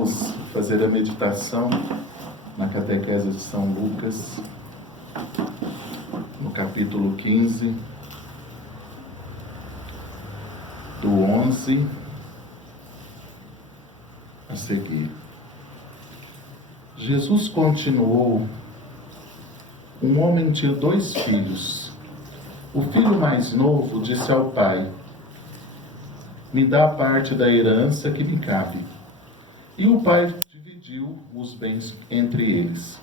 Vamos fazer a meditação na catequese de São Lucas, no capítulo 15, do 11 a seguir. Jesus continuou: um homem tinha 2 filhos. O filho mais novo disse ao pai: me dá a parte da herança que me cabe. E o pai dividiu os bens entre eles.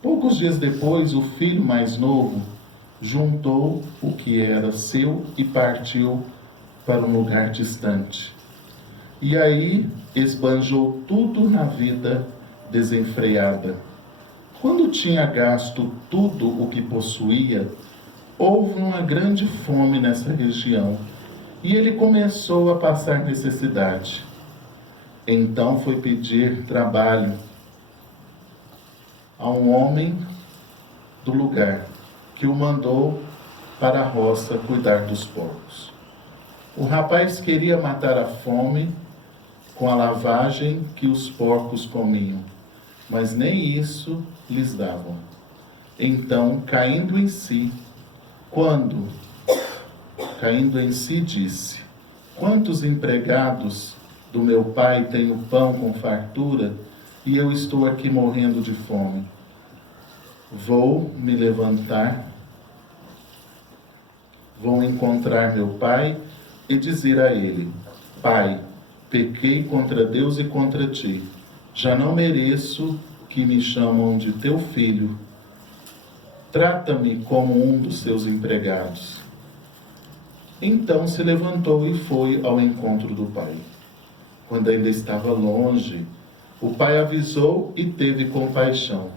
Poucos dias depois, o filho mais novo juntou o que era seu e partiu para um lugar distante. E aí esbanjou tudo na vida desenfreada. Quando tinha gasto tudo o que possuía, houve uma grande fome nessa região, e ele começou a passar necessidade. Então foi pedir trabalho a um homem do lugar, que o mandou para a roça cuidar dos porcos. O rapaz queria matar a fome com a lavagem que os porcos comiam, mas nem isso lhes davam. Então, caindo em si, disse: quantos empregados do meu pai têm o pão com fartura, e eu estou aqui morrendo de fome. Vou me levantar, vou encontrar meu pai e dizer a ele: Pai, pequei contra Deus e contra ti. Já não mereço que me chamam de teu filho. Trata-me como um dos seus empregados. Então se levantou e foi ao encontro do pai. Quando ainda estava longe, o pai avisou e teve compaixão.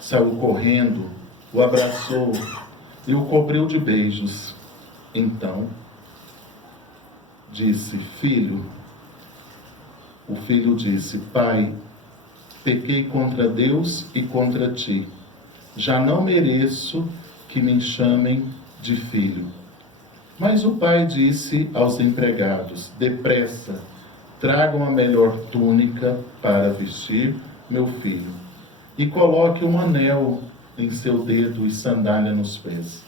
Saiu correndo, o abraçou e o cobriu de beijos. Então disse: Filho. O filho disse: Pai, pequei contra Deus e contra ti. Já não mereço que me chamem de filho. Mas o pai disse aos empregados: depressa, tragam a melhor túnica para vestir meu filho, e coloque um anel em seu dedo e sandália nos pés.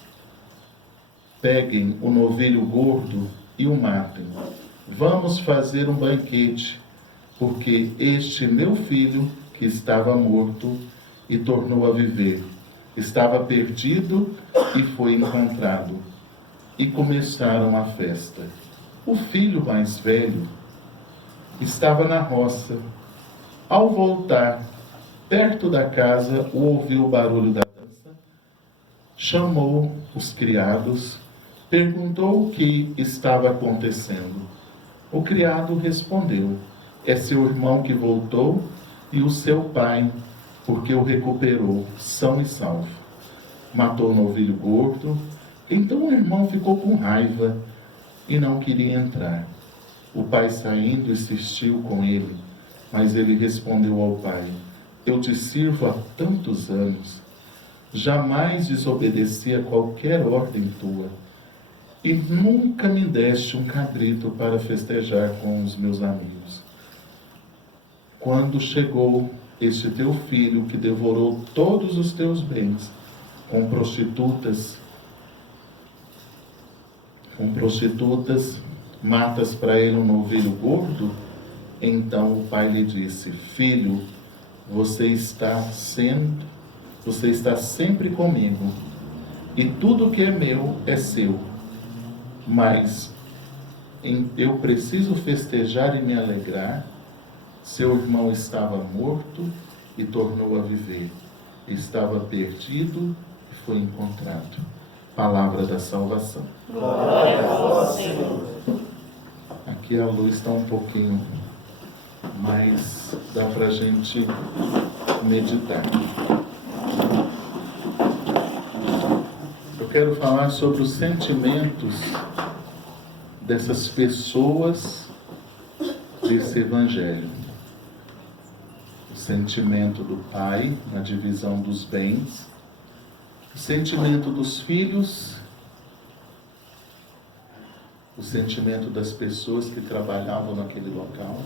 Peguem o novilho gordo e o matem. Vamos fazer um banquete, porque este meu filho, que estava morto e tornou a viver, estava perdido e foi encontrado. E começaram a festa. O filho mais velho estava na roça. Ao voltar perto da casa, ouviu o barulho da dança, chamou os criados, perguntou o que estava acontecendo. O criado respondeu: é seu irmão que voltou e o seu pai, porque o recuperou são e salvo. Matou o novilho gordo. Então o irmão ficou com raiva e não queria entrar. O pai, saindo, insistiu com ele, mas ele respondeu ao pai: eu te sirvo há tantos anos, jamais desobedeci a qualquer ordem tua, e nunca me deste um cabrito para festejar com os meus amigos. Quando chegou este teu filho, que devorou todos os teus bens com prostitutas, matas para ele um novilho gordo? Então o pai lhe disse: filho, você está sempre comigo, e tudo que é meu é seu. Mas eu preciso festejar e me alegrar. Seu irmão estava morto e tornou a viver. Estava perdido e foi encontrado. Palavra da salvação. Glória a vós, Senhor. Aqui a luz está um pouquinho, mas dá para a gente meditar. Eu quero falar sobre os sentimentos dessas pessoas desse evangelho. O sentimento do pai na divisão dos bens, o sentimento dos filhos, o sentimento das pessoas que trabalhavam naquele local,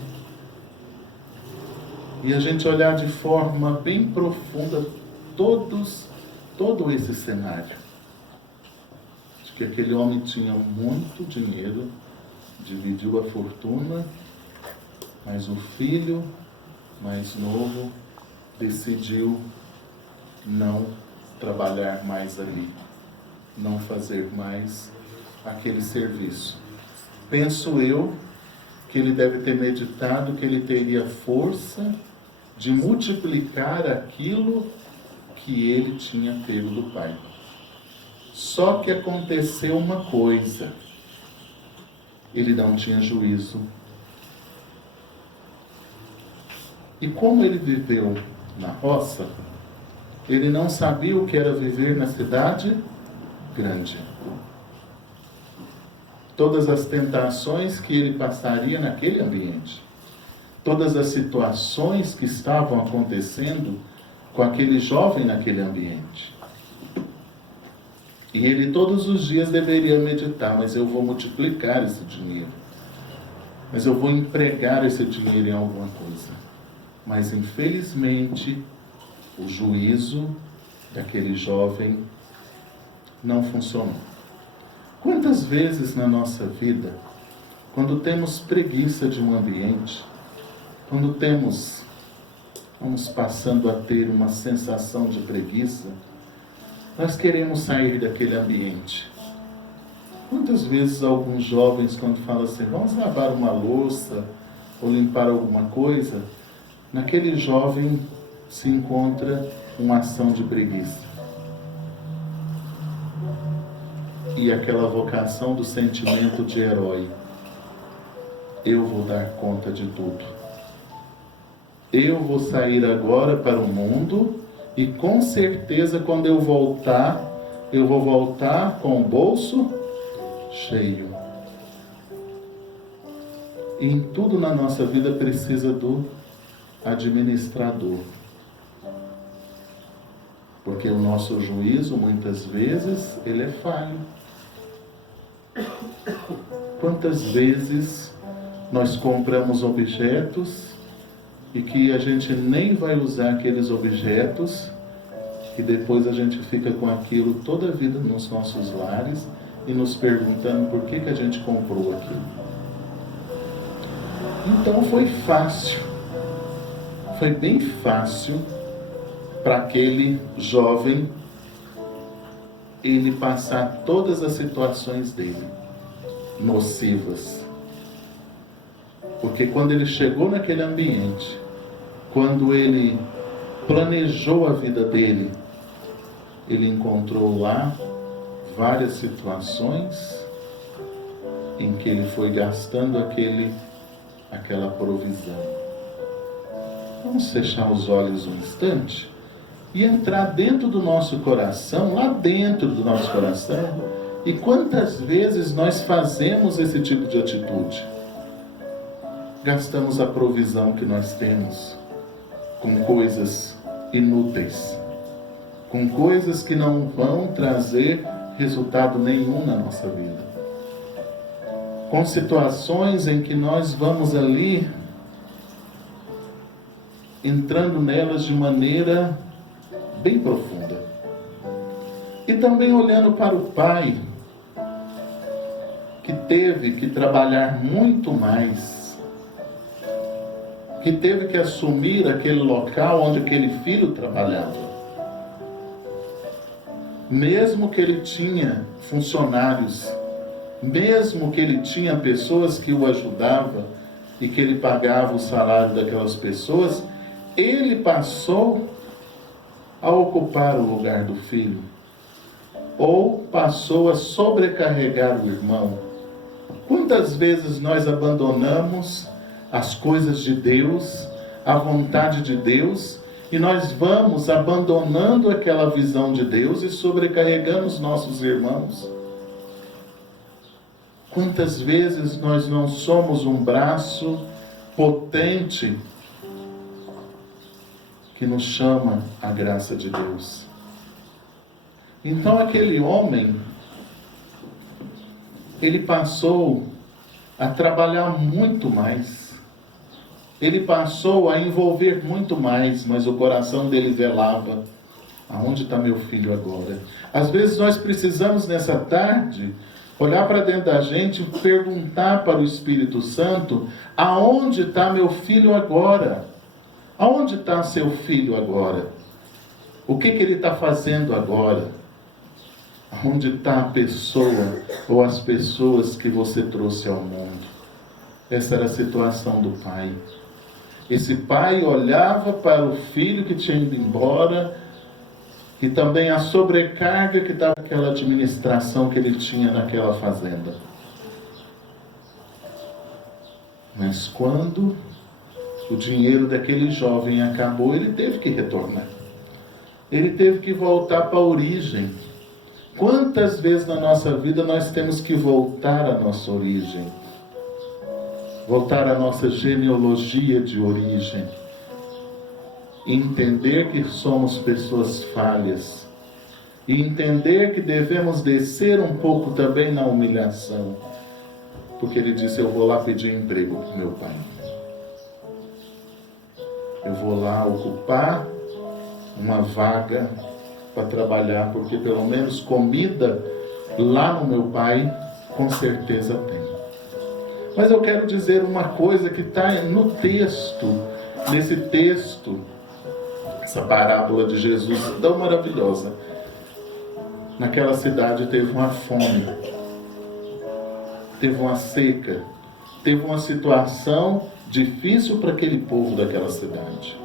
e a gente olhar de forma bem profunda todo esse cenário. De que aquele homem tinha muito dinheiro, dividiu a fortuna, mas o filho mais novo decidiu não trabalhar mais ali, não fazer mais aquele serviço. Penso eu que ele deve ter meditado que ele teria força de multiplicar aquilo que ele tinha pego do pai. Só que aconteceu uma coisa: ele não tinha juízo. E como ele viveu na roça, ele não sabia o que era viver na cidade grande. Todas as tentações que ele passaria naquele ambiente, todas as situações que estavam acontecendo com aquele jovem naquele ambiente. E ele todos os dias deveria meditar: mas eu vou multiplicar esse dinheiro, mas eu vou empregar esse dinheiro em alguma coisa. Mas infelizmente o juízo daquele jovem não funcionou. Quantas vezes na nossa vida, quando temos preguiça de um ambiente, quando vamos passando a ter uma sensação de preguiça, nós queremos sair daquele ambiente. Quantas vezes alguns jovens, quando falam assim, vamos lavar uma louça ou limpar alguma coisa, naquele jovem se encontra uma ação de preguiça. E aquela vocação do sentimento de herói. Eu vou dar conta de tudo. Eu vou sair agora para o mundo e com certeza quando eu vou voltar com o bolso cheio. E em tudo na nossa vida precisa do administrador. Porque o nosso juízo, muitas vezes, ele é falho. Quantas vezes nós compramos objetos e que a gente nem vai usar aqueles objetos e depois a gente fica com aquilo toda a vida nos nossos lares e nos perguntando por que a gente comprou aquilo. Então foi fácil, foi bem fácil para aquele jovem ele passar todas as situações dele nocivas. Porque quando ele chegou naquele ambiente, quando ele planejou a vida dele, ele encontrou lá várias situações em que ele foi gastando aquela provisão. Vamos fechar os olhos um instante e entrar dentro do nosso coração, lá dentro do nosso coração, e quantas vezes nós fazemos esse tipo de atitude? Gastamos a provisão que nós temos com coisas inúteis, com coisas que não vão trazer resultado nenhum na nossa vida, com situações em que nós vamos ali entrando nelas de maneira bem profunda. E também olhando para o pai, que teve que trabalhar muito mais, que teve que assumir aquele local onde aquele filho trabalhava. Mesmo que ele tinha funcionários, mesmo que ele tinha pessoas que o ajudavam e que ele pagava o salário daquelas pessoas, ele passou a ocupar o lugar do filho, ou passou a sobrecarregar o irmão. Quantas vezes nós abandonamos as coisas de Deus, a vontade de Deus, e nós vamos abandonando aquela visão de Deus e sobrecarregamos nossos irmãos? Quantas vezes nós não somos um braço potente que nos chama a graça de Deus? Então aquele homem, ele passou a trabalhar muito mais. Ele passou a envolver muito mais, mas o coração dele velava. Aonde está meu filho agora? Às vezes nós precisamos nessa tarde olhar para dentro da gente e perguntar para o Espírito Santo: aonde está meu filho agora? Aonde está seu filho agora? O que ele está fazendo agora? Aonde está a pessoa ou as pessoas que você trouxe ao mundo? Essa era a situação do pai. Esse pai olhava para o filho que tinha ido embora e também a sobrecarga que estava naquela administração que ele tinha naquela fazenda. Mas quando o dinheiro daquele jovem acabou, ele teve que retornar. Ele teve que voltar para a origem. Quantas vezes na nossa vida nós temos que voltar à nossa origem? Voltar à nossa genealogia de origem. E entender que somos pessoas falhas. E entender que devemos descer um pouco também na humilhação. Porque ele disse: eu vou lá pedir emprego para o meu pai. Eu vou lá ocupar uma vaga para trabalhar, porque pelo menos comida lá no meu pai com certeza tem. Mas eu quero dizer uma coisa que está no texto, nesse texto, essa parábola de Jesus tão maravilhosa. Naquela cidade teve uma fome, teve uma seca, teve uma situação difícil para aquele povo daquela cidade.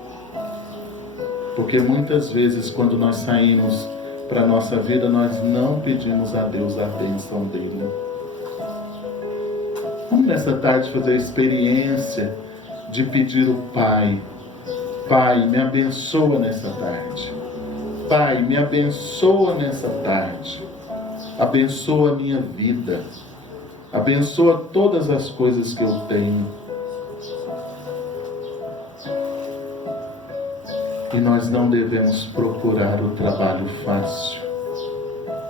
Porque muitas vezes quando nós saímos para a nossa vida, nós não pedimos a Deus a bênção dele. Vamos nessa tarde fazer a experiência de pedir o Pai: Pai, me abençoa nessa tarde. Pai, me abençoa nessa tarde. Abençoa a minha vida. Abençoa todas as coisas que eu tenho. E nós não devemos procurar o trabalho fácil,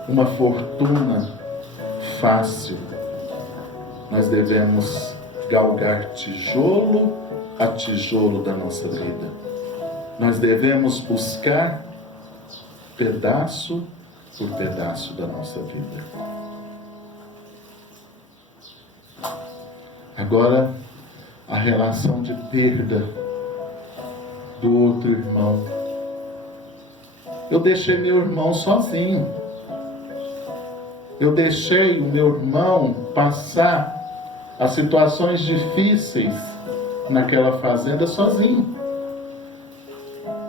uma fortuna fácil. Nós devemos galgar tijolo a tijolo da nossa vida. Nós devemos buscar pedaço por pedaço da nossa vida. Agora, a relação de perda do outro irmão. Eu deixei meu irmão sozinho. Eu deixei o meu irmão passar as situações difíceis naquela fazenda sozinho.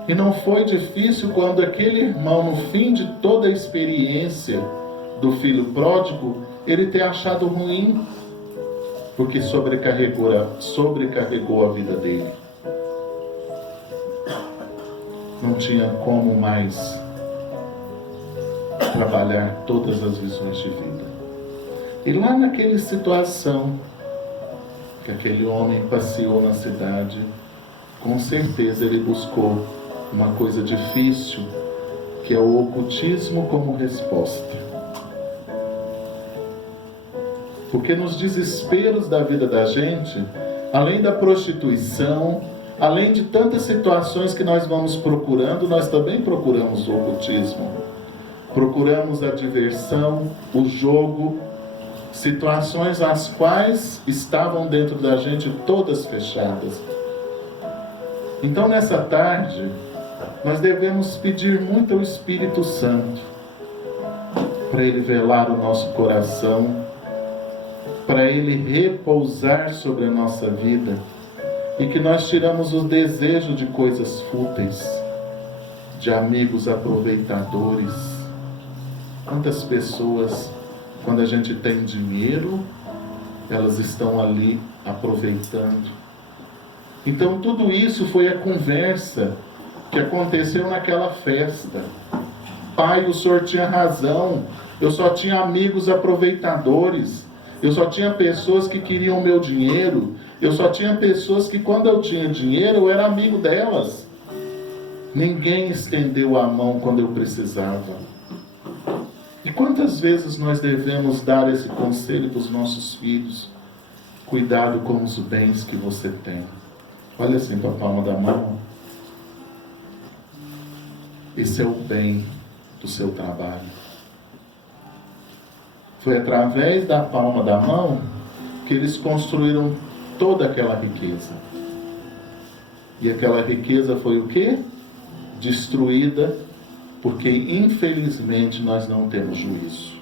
E não foi difícil quando aquele irmão, no fim de toda a experiência do filho pródigo, ele ter achado ruim, porque sobrecarregou a vida dele. Não tinha como mais trabalhar todas as visões de vida. E lá naquela situação que aquele homem passeou na cidade, com certeza ele buscou uma coisa difícil, que é o ocultismo como resposta. Porque nos desesperos da vida da gente, além da prostituição, além de tantas situações que nós vamos procurando, nós também procuramos o ocultismo. Procuramos a diversão, o jogo, situações as quais estavam dentro da gente todas fechadas. Então nessa tarde, nós devemos pedir muito ao Espírito Santo, para Ele velar o nosso coração, para Ele repousar sobre a nossa vida, e que nós tiramos o desejo de coisas fúteis, de amigos aproveitadores. Quantas pessoas, quando a gente tem dinheiro, elas estão ali aproveitando. Então tudo isso foi a conversa que aconteceu naquela festa. Pai, o senhor tinha razão, eu só tinha amigos aproveitadores, eu só tinha pessoas que queriam o meu dinheiro, eu só tinha pessoas que quando eu tinha dinheiro eu era amigo delas. Ninguém estendeu a mão quando eu precisava. E quantas vezes nós devemos dar esse conselho para os nossos filhos? Cuidado com os bens que você tem. Olha assim para a palma da mão. Esse é o bem do seu trabalho. Foi através da palma da mão que eles construíram toda aquela riqueza. E aquela riqueza foi o quê? Destruída, porque infelizmente nós não temos juízo.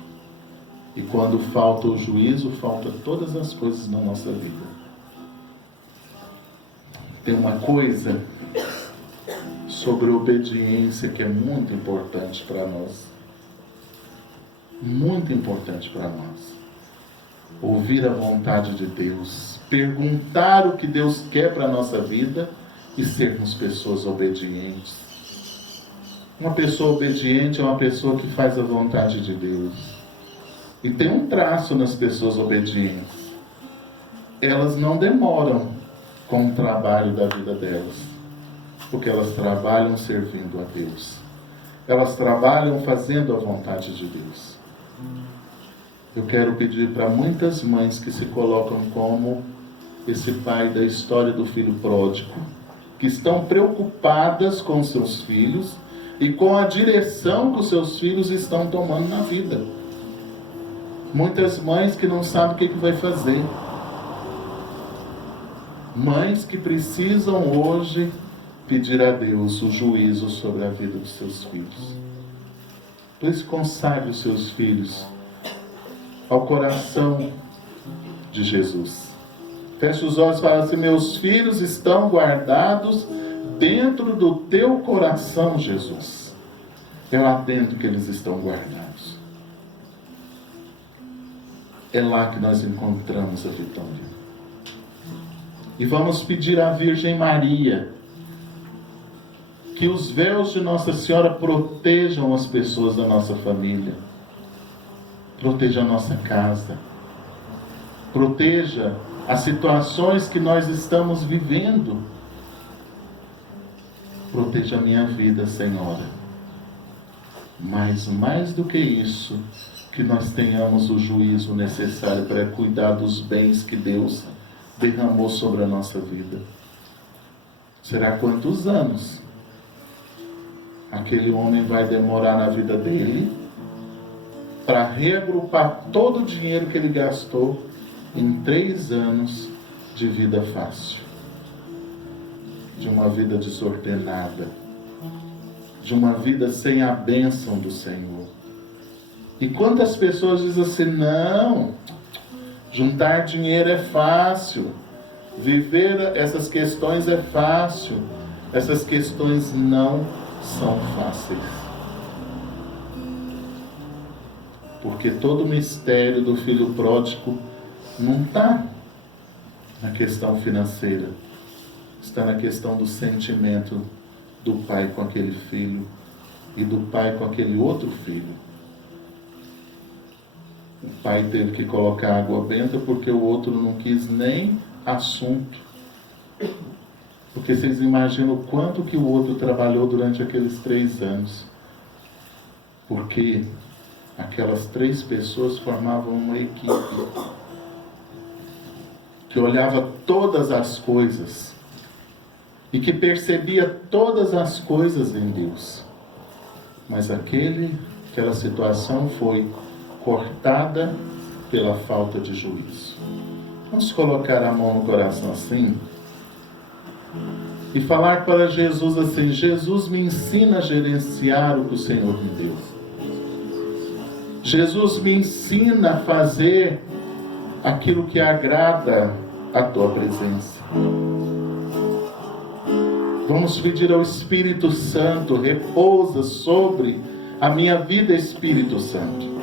E quando falta o juízo, falta todas as coisas na nossa vida. Tem uma coisa sobre obediência que é muito importante para nós. Muito importante para nós. Ouvir a vontade de Deus, perguntar o que Deus quer para a nossa vida e sermos pessoas obedientes. Uma pessoa obediente é uma pessoa que faz a vontade de Deus. E tem um traço nas pessoas obedientes. Elas não demoram com o trabalho da vida delas, porque elas trabalham servindo a Deus. Elas trabalham fazendo a vontade de Deus. Eu quero pedir para muitas mães que se colocam como esse pai da história do filho pródigo, que estão preocupadas com seus filhos e com a direção que os seus filhos estão tomando na vida. Muitas mães que não sabem o que vai fazer. Mães que precisam hoje pedir a Deus o juízo sobre a vida dos seus filhos. Por isso, consagre os seus filhos ao coração de Jesus. Feche os olhos e fala assim: meus filhos estão guardados dentro do teu coração, Jesus. É lá dentro que eles estão guardados. É lá que nós encontramos a vitória. E vamos pedir à Virgem Maria que os véus de Nossa Senhora protejam as pessoas da nossa família. Proteja a nossa casa. Proteja as situações que nós estamos vivendo. Proteja a minha vida, Senhora. Mas mais do que isso, que nós tenhamos o juízo necessário para cuidar dos bens que Deus derramou sobre a nossa vida. Será quantos anos aquele homem vai demorar na vida dele para reagrupar todo o dinheiro que ele gastou em 3 anos de vida fácil, de uma vida desordenada, de uma vida sem a bênção do Senhor? E quantas pessoas dizem assim: não, juntar dinheiro é fácil, viver essas questões é fácil. Essas questões não são fáceis. Porque todo o mistério do filho pródigo não está na questão financeira, está na questão do sentimento do pai com aquele filho e do pai com aquele outro filho. O pai teve que colocar água benta porque o outro não quis nem assunto. Porque vocês imaginam o quanto que o outro trabalhou durante aqueles 3 anos. Porque aquelas 3 pessoas formavam uma equipe que olhava todas as coisas e que percebia todas as coisas em Deus. Mas aquela situação foi cortada pela falta de juízo. Vamos colocar a mão no coração assim e falar para Jesus assim: Jesus, me ensina a gerenciar o que o Senhor me deu. Jesus, me ensina a fazer aquilo que agrada a tua presença. Vamos pedir ao Espírito Santo: repousa sobre a minha vida, Espírito Santo.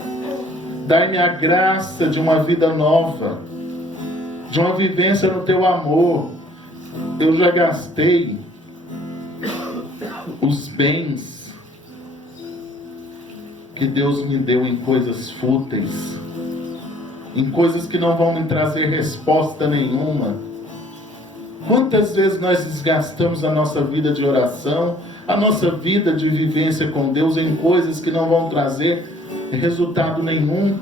Dai-me a graça de uma vida nova, de uma vivência no teu amor. Eu já gastei os bens que Deus me deu em coisas fúteis, em coisas que não vão me trazer resposta nenhuma. Quantas vezes nós desgastamos a nossa vida de oração, a nossa vida de vivência com Deus em coisas que não vão trazer resultado nenhum?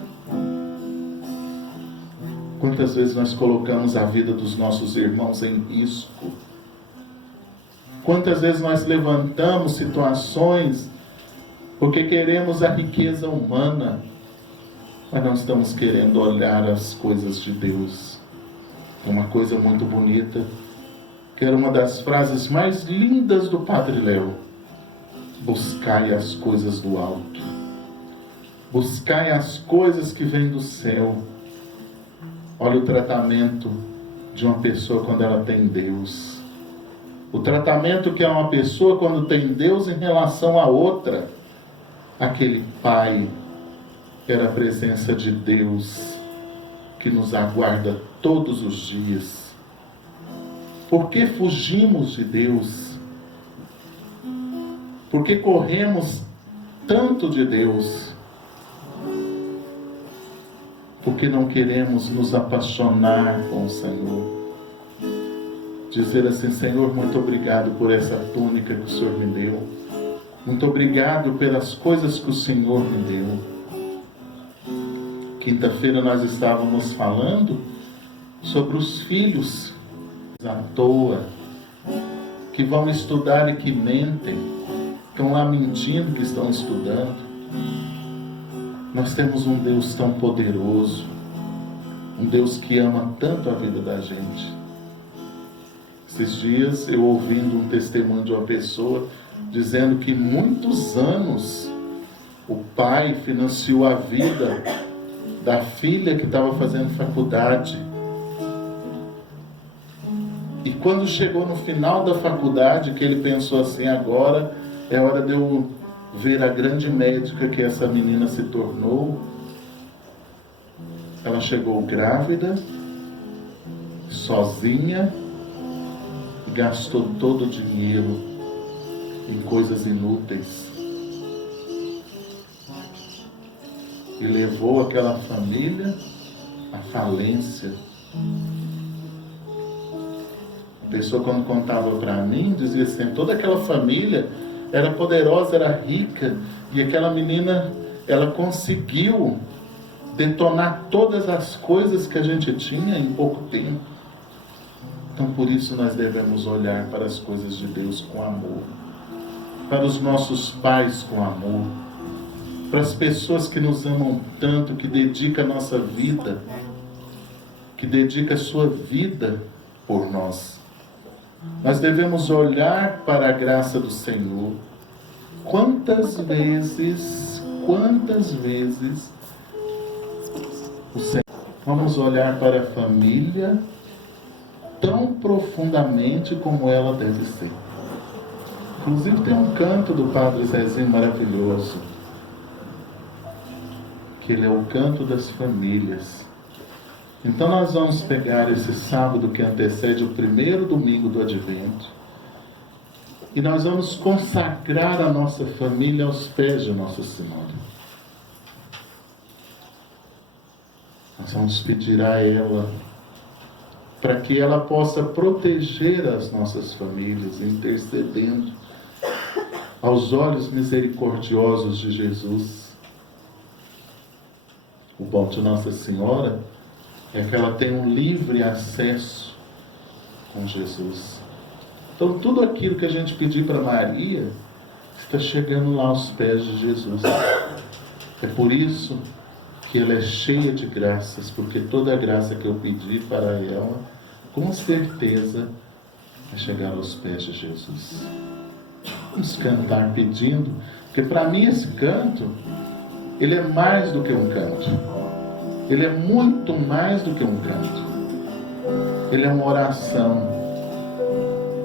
Quantas vezes nós colocamos a vida dos nossos irmãos em risco Quantas vezes nós levantamos situações porque queremos a riqueza humana, mas não estamos querendo olhar as coisas de Deus. É uma coisa muito bonita, que era uma das frases mais lindas do Padre Léo: buscai as coisas do alto, buscai as coisas que vêm do céu. Olha o tratamento de uma pessoa quando ela tem Deus. O tratamento que é uma pessoa quando tem Deus em relação a outra. Aquele pai era a presença de Deus que nos aguarda todos os dias. Por que fugimos de Deus? Por que corremos tanto de Deus? Porque não queremos nos apaixonar com o Senhor. Dizer assim: Senhor, muito obrigado por essa túnica que o Senhor me deu. Muito obrigado pelas coisas que o Senhor me deu. Quinta-feira nós estávamos falando sobre os filhos à toa, que vão estudar e que mentem, estão lá mentindo que estão estudando. Nós temos um Deus tão poderoso, um Deus que ama tanto a vida da gente. Esses dias eu ouvindo um testemunho de uma pessoa dizendo que muitos anos o pai financiou a vida da filha que estava fazendo faculdade. E quando chegou no final da faculdade, que ele pensou assim: agora é hora de eu ver a grande médica que essa menina se tornou. Ela chegou grávida, sozinha, gastou todo o dinheiro em coisas inúteis e levou aquela família à falência. A pessoa, quando contava para mim, dizia assim: toda aquela família era poderosa, era rica, e aquela menina, ela conseguiu detonar todas as coisas que a gente tinha em pouco tempo. Então, por isso nós devemos olhar para as coisas de Deus com amor, para os nossos pais com amor, para as pessoas que nos amam tanto, que dedicam a nossa vida, que dedicam a sua vida por nós. Nós devemos olhar para a graça do Senhor. Quantas vezes o Senhor... Vamos olhar para a família tão profundamente como ela deve ser. Inclusive tem um canto do Padre Zezinho maravilhoso, que ele é o canto das famílias. Então nós vamos pegar esse sábado que antecede o primeiro domingo do Advento e nós vamos consagrar a nossa família aos pés de Nossa Senhora. Nós vamos pedir a ela para que ela possa proteger as nossas famílias, intercedendo aos olhos misericordiosos de Jesus. O bom de Nossa Senhora é que ela tem um livre acesso com Jesus. Então tudo aquilo que a gente pedir para Maria está chegando lá aos pés de Jesus. É por isso que ela é cheia de graças, porque toda a graça que eu pedi para ela, com certeza, vai chegar aos pés de Jesus. Vamos cantar pedindo, porque para mim esse canto, ele é mais do que um canto. Ele é muito mais do que um canto. Ele é uma oração.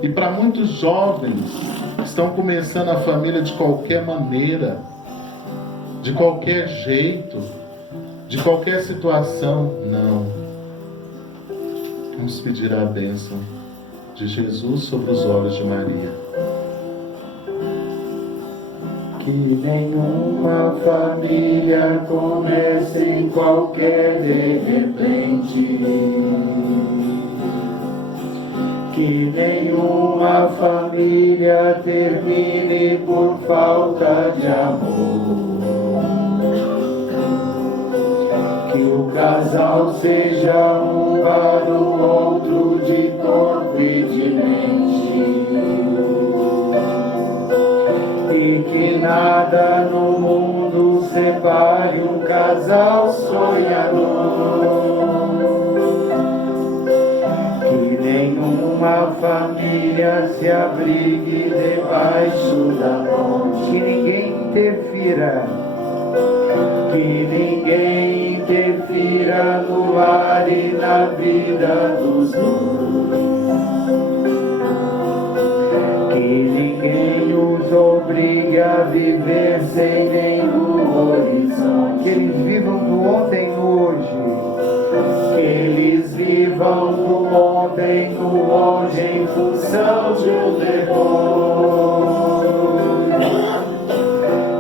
E para muitos jovens que estão começando a família de qualquer maneira, de qualquer jeito, de qualquer situação, não. Vamos pedir a bênção de Jesus sobre os olhos de Maria. Que nenhuma família comece em qualquer de repente. Que nenhuma família termine por falta de amor. Que o casal seja um para o outro de corpo e de mente. nada no mundo separe um casal sonhador. Que nenhuma família se abrigue debaixo da ponte. Que ninguém interfira. Que ninguém interfira no ar e na vida dos dois. Que ninguém os obrigue a viver sem nenhum horizonte. Que eles vivam do ontem no hoje. Que eles vivam do ontem no hoje em função de um depois.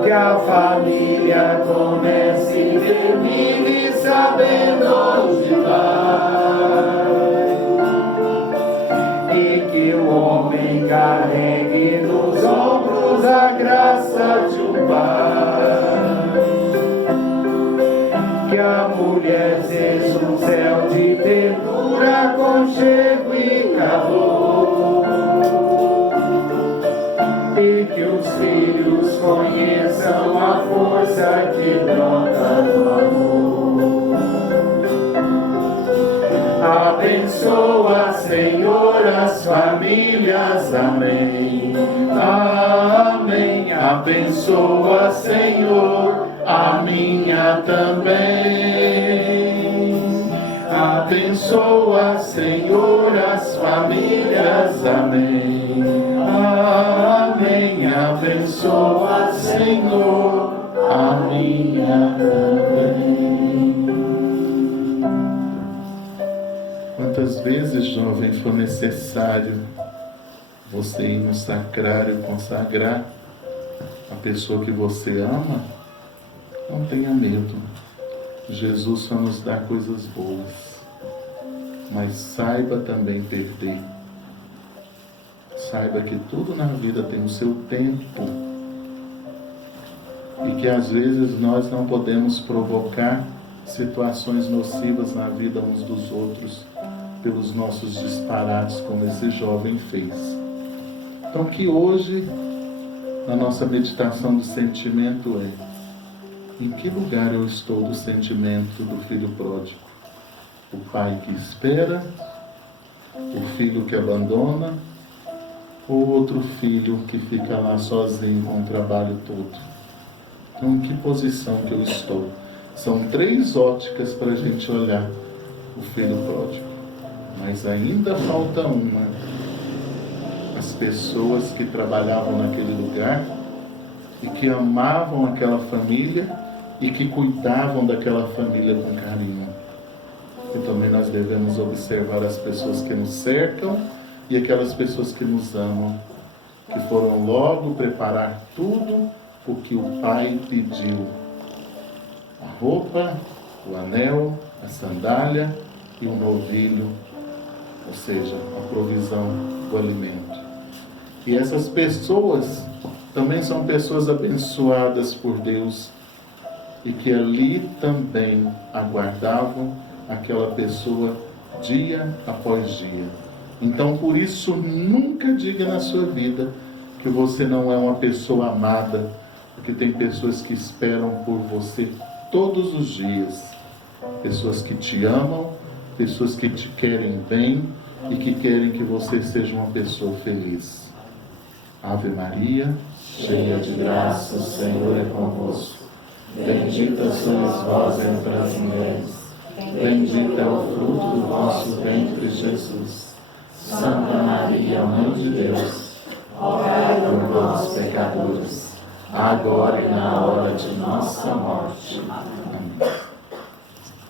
Que a família comece e termine sabendo onde vai. E que o homem carregue nos ombros a graça de um pai. Que a mulher seja um céu de ternura, aconchego e calor. E que os filhos conheçam a força que brota do amor. Abençoa, Senhor, as famílias. Amém. Amém. Abençoa, Senhor, a minha também. Abençoa, Senhor, as famílias. Amém. Amém. Abençoa, Senhor, a minha também. Quantas vezes, jovem, for necessário você ir no sacrário consagrar a pessoa que você ama, não tenha medo. Jesus só nos dá coisas boas, mas saiba também perder. Saiba que tudo na vida tem o seu tempo e que às vezes nós não podemos provocar situações nocivas na vida uns dos outros pelos nossos disparates, como esse jovem fez. Então que hoje, na nossa meditação do sentimento em que lugar eu estou do sentimento do filho pródigo? O pai que espera, o filho que abandona, ou outro filho que fica lá sozinho com o trabalho todo? Então, em que posição que eu estou? São 3 óticas para a gente olhar o filho pródigo. Mas ainda falta uma. As pessoas que trabalhavam naquele lugar e que amavam aquela família e que cuidavam daquela família com carinho. E também nós devemos observar as pessoas que nos cercam e aquelas pessoas que nos amam, que foram logo preparar tudo o que o Pai pediu. A roupa, o anel, a sandália e o novilho, ou seja, a provisão do alimento. E essas pessoas também são pessoas abençoadas por Deus e que ali também aguardavam aquela pessoa dia após dia. Então, por isso, nunca diga na sua vida que você não é uma pessoa amada, porque tem pessoas que esperam por você todos os dias. Pessoas que te amam, pessoas que te querem bem e que querem que você seja uma pessoa feliz. Ave Maria, cheia de graça, o Senhor é convosco. Bendita sois vós entre as mulheres. Bendito é o fruto do vosso ventre, Jesus. Santa Maria, Mãe de Deus, rogai por nós, pecadores, agora e na hora de nossa morte. Amém.